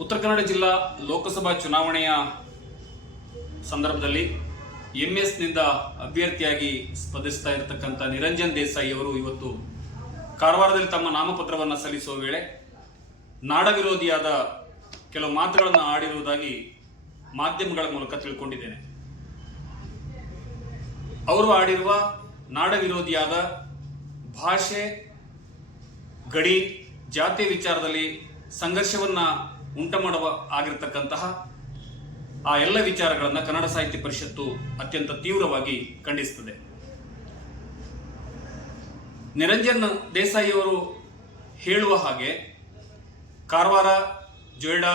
ಉತ್ತರ ಕನ್ನಡ ಜಿಲ್ಲಾ ಲೋಕಸಭಾ ಚುನಾವಣೆಯ ಸಂದರ್ಭದಲ್ಲಿ ಎಂಎಸ್ನಿಂದ ಅಭ್ಯರ್ಥಿಯಾಗಿ ಸ್ಪರ್ಧಿಸ್ತಾ ಇರತಕ್ಕಂಥ ನಿರಂಜನ್ ದೇಸಾಯಿ ಅವರು ಇವತ್ತು ಕಾರವಾರದಲ್ಲಿ ತಮ್ಮ ನಾಮಪತ್ರವನ್ನು ಸಲ್ಲಿಸುವ ವೇಳೆ ನಾಡ ವಿರೋಧಿಯಾದ ಕೆಲವು ಮಾತುಗಳನ್ನು ಆಡಿರುವುದಾಗಿ ಮಾಧ್ಯಮಗಳ ಮೂಲಕ ತಿಳ್ಕೊಂಡಿದ್ದೇನೆ. ಅವರು ಆಡಿರುವ ನಾಡ ವಿರೋಧಿಯಾದ ಭಾಷೆ, ಗಡಿ, ಜಾತಿ ವಿಚಾರದಲ್ಲಿ ಸಂಘರ್ಷವನ್ನ ಉಂಟುಮಾಡುವ ಆಗಿರತಕ್ಕಂತಹ ಆ ಎಲ್ಲ ವಿಚಾರಗಳನ್ನು ಕನ್ನಡ ಸಾಹಿತ್ಯ ಪರಿಷತ್ತು ಅತ್ಯಂತ ತೀವ್ರವಾಗಿ ಖಂಡಿಸುತ್ತದೆ. ನಿರಂಜನ್ ದೇಸಾಯಿ ಅವರು ಹೇಳುವ ಹಾಗೆ ಕಾರವಾರ, ಜೊಯ್ಡಾ,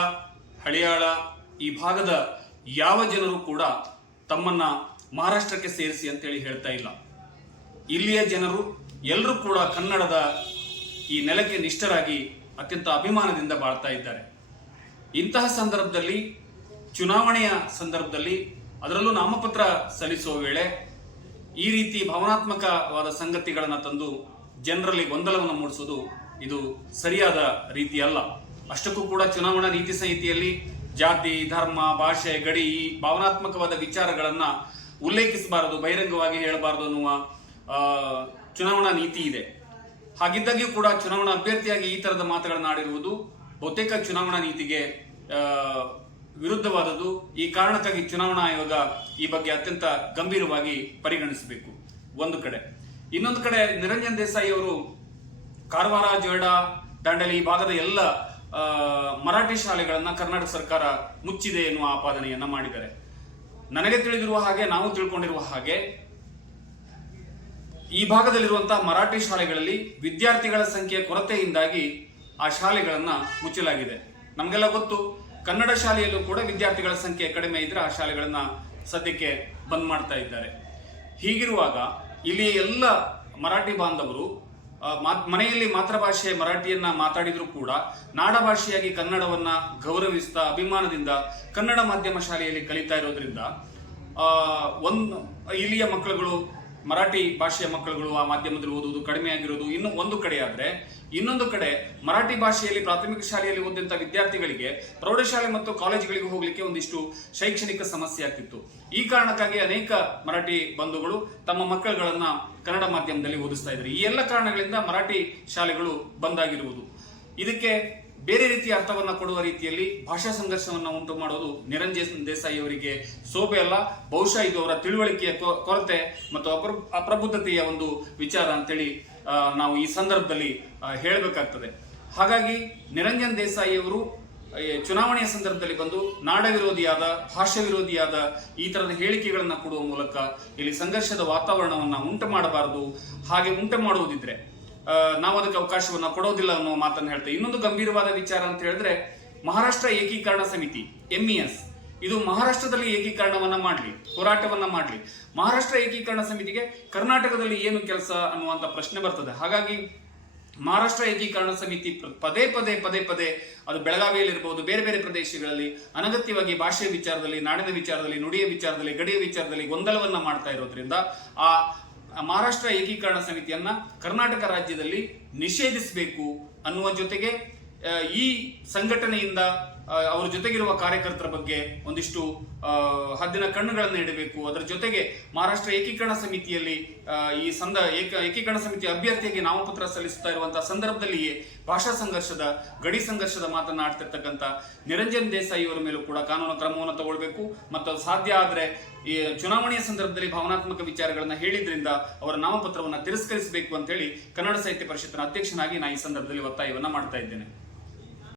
ಹಳಿಯಾಳ ಈ ಭಾಗದ ಯಾವ ಜನರು ಕೂಡ ತಮ್ಮನ್ನ ಮಹಾರಾಷ್ಟ್ರಕ್ಕೆ ಸೇರಿಸಿ ಅಂತೇಳಿ ಹೇಳ್ತಾ ಇಲ್ಲ. ಇಲ್ಲಿಯ ಜನರು ಎಲ್ಲರೂ ಕೂಡ ಕನ್ನಡದ ಈ ನೆಲಕ್ಕೆ ನಿಷ್ಠರಾಗಿ ಅತ್ಯಂತ ಅಭಿಮಾನದಿಂದ ಬಾಳ್ತಾ ಇದ್ದಾರೆ. ಇಂತಹ ಸಂದರ್ಭದಲ್ಲಿ, ಚುನಾವಣೆಯ ಸಂದರ್ಭದಲ್ಲಿ, ಅದರಲ್ಲೂ ನಾಮಪತ್ರ ಸಲ್ಲಿಸುವ ವೇಳೆ ಈ ರೀತಿ ಭಾವನಾತ್ಮಕವಾದ ಸಂಗತಿಗಳನ್ನು ತಂದು ಜನರಲ್ಲಿ ಗೊಂದಲವನ್ನು ಮೂಡಿಸುವುದು ಇದು ಸರಿಯಾದ ರೀತಿ ಅಲ್ಲ. ಅಷ್ಟಕ್ಕೂ ಕೂಡ ಚುನಾವಣಾ ನೀತಿ ಸಂಹಿತೆಯಲ್ಲಿ ಜಾತಿ, ಧರ್ಮ, ಭಾಷೆ, ಗಡಿ ಈ ಭಾವನಾತ್ಮಕವಾದ ವಿಚಾರಗಳನ್ನ ಉಲ್ಲೇಖಿಸಬಾರದು, ಬಹಿರಂಗವಾಗಿ ಹೇಳಬಾರದು ಅನ್ನುವ ಚುನಾವಣಾ ನೀತಿ ಇದೆ. ಹಾಗಿದ್ದಾಗ್ಯೂ ಕೂಡ ಚುನಾವಣಾ ಅಭ್ಯರ್ಥಿಯಾಗಿ ಈ ತರದ ಮಾತುಗಳನ್ನು ಆಡಿರುವುದು ಬಹುತೇಕ ಚುನಾವಣಾ ನೀತಿಗೆ ವಿರುದ್ಧವಾದದ್ದು. ಈ ಕಾರಣಕ್ಕಾಗಿ ಚುನಾವಣಾ ಆಯೋಗ ಈ ಬಗ್ಗೆ ಅತ್ಯಂತ ಗಂಭೀರವಾಗಿ ಪರಿಗಣಿಸಬೇಕು ಒಂದು ಕಡೆ. ಇನ್ನೊಂದು ಕಡೆ ನಿರಂಜನ್ ದೇಸಾಯಿ ಅವರು ಕಾರವಾರ, ಜೊಯ್ಡಾ, ದಾಂಡೇಲಿ ಈ ಭಾಗದ ಎಲ್ಲ ಮರಾಠಿ ಶಾಲೆಗಳನ್ನ ಕರ್ನಾಟಕ ಸರ್ಕಾರ ಮುಚ್ಚಿದೆ ಎನ್ನುವ ಆಪಾದನೆಯನ್ನ ಮಾಡಿದ್ದಾರೆ. ನನಗೆ ತಿಳಿದಿರುವ ಹಾಗೆ, ನಾವು ತಿಳ್ಕೊಂಡಿರುವ ಹಾಗೆ, ಈ ಭಾಗದಲ್ಲಿರುವಂತಹ ಮರಾಠಿ ಶಾಲೆಗಳಲ್ಲಿ ವಿದ್ಯಾರ್ಥಿಗಳ ಸಂಖ್ಯೆಯ ಕೊರತೆಯಿಂದಾಗಿ ಆ ಶಾಲೆಗಳನ್ನ ಮುಚ್ಚಲಾಗಿದೆ. ನಮಗೆಲ್ಲ ಗೊತ್ತು, ಕನ್ನಡ ಶಾಲೆಯಲ್ಲೂ ಕೂಡ ವಿದ್ಯಾರ್ಥಿಗಳ ಸಂಖ್ಯೆ ಕಡಿಮೆ ಇದ್ರೆ ಆ ಶಾಲೆಗಳನ್ನ ಸದ್ಯಕ್ಕೆ ಬಂದ್ ಮಾಡ್ತಾ ಇದ್ದಾರೆ. ಹೀಗಿರುವಾಗ ಇಲ್ಲಿ ಎಲ್ಲ ಮರಾಠಿ ಬಾಂಧವರು ಮನೆಯಲ್ಲಿ ಮಾತೃಭಾಷೆ ಮರಾಠಿಯನ್ನ ಮಾತಾಡಿದ್ರು ಕೂಡ ನಾಡ ಭಾಷೆಯಾಗಿ ಕನ್ನಡವನ್ನ ಗೌರವಿಸ್ತಾ ಅಭಿಮಾನದಿಂದ ಕನ್ನಡ ಮಾಧ್ಯಮ ಶಾಲೆಯಲ್ಲಿ ಕಲಿತಾ ಇರೋದ್ರಿಂದ ಇಲ್ಲಿಯ ಮಕ್ಕಳುಗಳು, ಮರಾಠಿ ಭಾಷೆಯ ಮಕ್ಕಳುಗಳು ಆ ಮಾಧ್ಯಮದಲ್ಲಿ ಓದುವುದು ಕಡಿಮೆ ಆಗಿರೋದು ಒಂದು ಕಡೆ ಆದ್ರೆ, ಇನ್ನೊಂದು ಕಡೆ ಮರಾಠಿ ಭಾಷೆಯಲ್ಲಿ ಪ್ರಾಥಮಿಕ ಶಾಲೆಯಲ್ಲಿ ಓದಿದಂತ ವಿದ್ಯಾರ್ಥಿಗಳಿಗೆ ಪ್ರೌಢಶಾಲೆ ಮತ್ತು ಕಾಲೇಜುಗಳಿಗೆ ಹೋಗ್ಲಿಕ್ಕೆ ಒಂದಿಷ್ಟು ಶೈಕ್ಷಣಿಕ ಸಮಸ್ಯೆ ಆಗ್ತಿತ್ತು. ಈ ಕಾರಣಕ್ಕಾಗಿ ಅನೇಕ ಮರಾಠಿ ಬಂಧುಗಳು ತಮ್ಮ ಮಕ್ಕಳುಗಳನ್ನ ಕನ್ನಡ ಮಾಧ್ಯಮದಲ್ಲಿ ಓದಿಸ್ತಾ ಇದ್ದಾರೆ. ಈ ಎಲ್ಲ ಕಾರಣಗಳಿಂದ ಮರಾಠಿ ಶಾಲೆಗಳು ಬಂದಾಗಿರುವುದು. ಇದಕ್ಕೆ ಬೇರೆ ರೀತಿಯ ಅರ್ಥವನ್ನ ಕೊಡುವ ರೀತಿಯಲ್ಲಿ ಭಾಷಾ ಸಂಘರ್ಷವನ್ನ ಉಂಟು ಮಾಡೋದು ನಿರಂಜನ್ ದೇಸಾಯಿ ಅವರಿಗೆ ಶೋಭೆ ಅಲ್ಲ. ಬಹುಶಃ ಇದು ಅವರ ತಿಳುವಳಿಕೆಯ ಕೊರತೆ ಮತ್ತು ಅಪ್ರಬುದ್ಧತೆಯ ಒಂದು ವಿಚಾರ ಅಂತೇಳಿ ನಾವು ಈ ಸಂದರ್ಭದಲ್ಲಿ ಹೇಳಬೇಕಾಗ್ತದೆ. ಹಾಗಾಗಿ ನಿರಂಜನ್ ದೇಸಾಯಿ ಅವರು ಚುನಾವಣೆಯ ಸಂದರ್ಭದಲ್ಲಿ ಬಂದು ನಾಡ ವಿರೋಧಿಯಾದ, ಭಾಷಾ ವಿರೋಧಿಯಾದ ಈ ತರದ ಹೇಳಿಕೆಗಳನ್ನ ಕೊಡುವ ಮೂಲಕ ಇಲ್ಲಿ ಸಂಘರ್ಷದ ವಾತಾವರಣವನ್ನ ಉಂಟು ಮಾಡಬಾರದು. ಹಾಗೆ ಉಂಟು ಮಾಡುವುದಿದ್ರೆ ನಾವು ಅದಕ್ಕೆ ಅವಕಾಶವನ್ನ ಕೊಡೋದಿಲ್ಲ ಅನ್ನೋ ಮಾತನ್ನು ಹೇಳ್ತೇವೆ. ಇನ್ನೊಂದು ಗಂಭೀರವಾದ ವಿಚಾರ ಅಂತ ಹೇಳಿದ್ರೆ, ಮಹಾರಾಷ್ಟ್ರ ಏಕೀಕರಣ ಸಮಿತಿ MES ಇದು ಮಹಾರಾಷ್ಟ್ರದಲ್ಲಿ ಏಕೀಕರಣವನ್ನ ಮಾಡ್ಲಿ, ಹೋರಾಟವನ್ನ ಮಾಡ್ಲಿ. ಮಹಾರಾಷ್ಟ್ರ ಏಕೀಕರಣ ಸಮಿತಿಗೆ ಕರ್ನಾಟಕದಲ್ಲಿ ಏನು ಕೆಲಸ ಅನ್ನುವಂತ ಪ್ರಶ್ನೆ ಬರ್ತದೆ. ಹಾಗಾಗಿ ಮಹಾರಾಷ್ಟ್ರ ಏಕೀಕರಣ ಸಮಿತಿ ಪದೇ ಪದೇ ಅದು ಬೆಳಗಾವಿಯಲ್ಲಿರ್ಬಹುದು, ಬೇರೆ ಬೇರೆ ಪ್ರದೇಶಗಳಲ್ಲಿ ಅನಗತ್ಯವಾಗಿ ಭಾಷೆಯ ವಿಚಾರದಲ್ಲಿ, ನಾಡಿನ ವಿಚಾರದಲ್ಲಿ, ನುಡಿಯ ವಿಚಾರದಲ್ಲಿ, ಗಡಿಯ ವಿಚಾರದಲ್ಲಿ ಗೊಂದಲವನ್ನ ಮಾಡ್ತಾ ಇರೋದ್ರಿಂದ ಆ ಮಹಾರಾಷ್ಟ್ರ ಏಕೀಕರಣ ಸಮಿತಿಯನ್ನ ಕರ್ನಾಟಕ ರಾಜ್ಯದಲ್ಲಿ ನಿಷೇಧಿಸಬೇಕು ಅನ್ನುವ ಜೊತೆಗೆ ಈ ಸಂಘಟನೆಯಿಂದ ಅವರ ಜೊತೆಗಿರುವ ಕಾರ್ಯಕರ್ತರ ಬಗ್ಗೆ ಒಂದಿಷ್ಟು ಹದ್ದಿನ ಕಣ್ಣುಗಳನ್ನು ಇಡಬೇಕು. ಅದರ ಜೊತೆಗೆ ಮಹಾರಾಷ್ಟ್ರ ಏಕೀಕರಣ ಸಮಿತಿಯಲ್ಲಿ ಏಕೀಕರಣ ಸಮಿತಿ ಅಭ್ಯರ್ಥಿಯಾಗಿ ನಾಮಪತ್ರ ಸಲ್ಲಿಸುತ್ತಾ ಇರುವಂತಹ ಸಂದರ್ಭದಲ್ಲಿಯೇ ಭಾಷಾ ಸಂಘರ್ಷದ, ಗಡಿ ಸಂಘರ್ಷದ ಮಾತನ್ನ ಆಡ್ತಿರ್ತಕ್ಕಂಥ ನಿರಂಜನ್ ದೇಸಾಯಿ ಅವರ ಮೇಲೂ ಕೂಡ ಕಾನೂನು ಕ್ರಮವನ್ನು ತಗೊಳ್ಬೇಕು. ಮತ್ತು ಸಾಧ್ಯ ಆದ್ರೆ ಈ ಚುನಾವಣೆಯ ಸಂದರ್ಭದಲ್ಲಿ ಭಾವನಾತ್ಮಕ ವಿಚಾರಗಳನ್ನ ಹೇಳಿದ್ರಿಂದ ಅವರ ನಾಮಪತ್ರವನ್ನು ತಿರಸ್ಕರಿಸಬೇಕು ಅಂತ ಹೇಳಿ ಕನ್ನಡ ಸಾಹಿತ್ಯ ಪರಿಷತ್ತಿನ ಅಧ್ಯಕ್ಷನಾಗಿ ನಾನು ಈ ಸಂದರ್ಭದಲ್ಲಿ ಒತ್ತಾಯವನ್ನ ಮಾಡ್ತಾ ಇದ್ದೇನೆ.